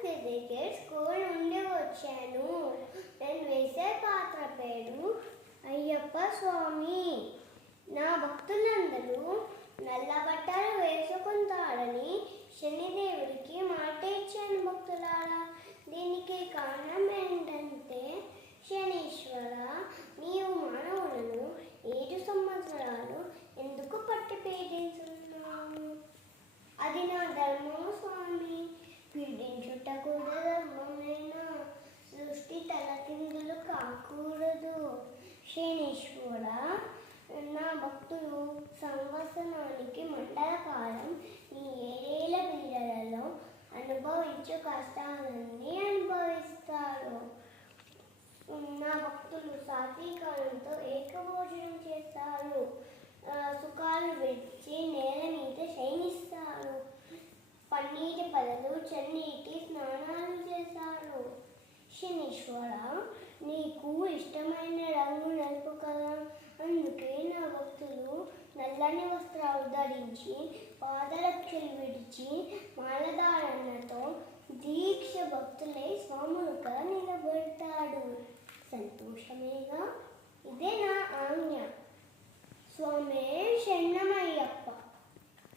Cricket school నుండి వచ్చాను. నేను వేసే పాత్ర పేరు అయ్యప్ప స్వామి. నా భక్తులందరూ నల్ల బట్టలు వేసుకుంటారని శనిదేవుడికి మాట ఇచ్చాను భక్తులారా. దీనికి కారణం ఏంటంటే, శనీశ్వర, నీవు మానవులను 7 సంవత్సరాలు ఎందుకు పట్టి పీడించున్నావు? అది నా ధర్మము స్వామి. పీడించుట కూడా ధర్మమేనా? సృష్టి తలకిందులు కాకూడదు. శనీశ్వర, నా భక్తులు సంవత్సరానికి మండలకాలం ఈ 7 పీడలలో అనుభవించు కష్టాలన్నీ అనుభవిస్తారు. నా భక్తులు సాత్వికాలంతో ఏకభోజనం చేస్తారు. సుఖాలు విడిచి నేల మీద శయనిస్తారు. పన్నీటి పదలు చన్నీటి స్నానాలు చేస్తారు. శనీశ్వర, నీకు ఇష్టమైన రంగు నలుపు కదా. అందుకే నా భక్తులు నల్లని వస్త్రాలు ధరించి పాదరక్షలు విడిచి మాలధారణతో దీక్ష భక్తులై స్వాములుగా నిలబడతారు.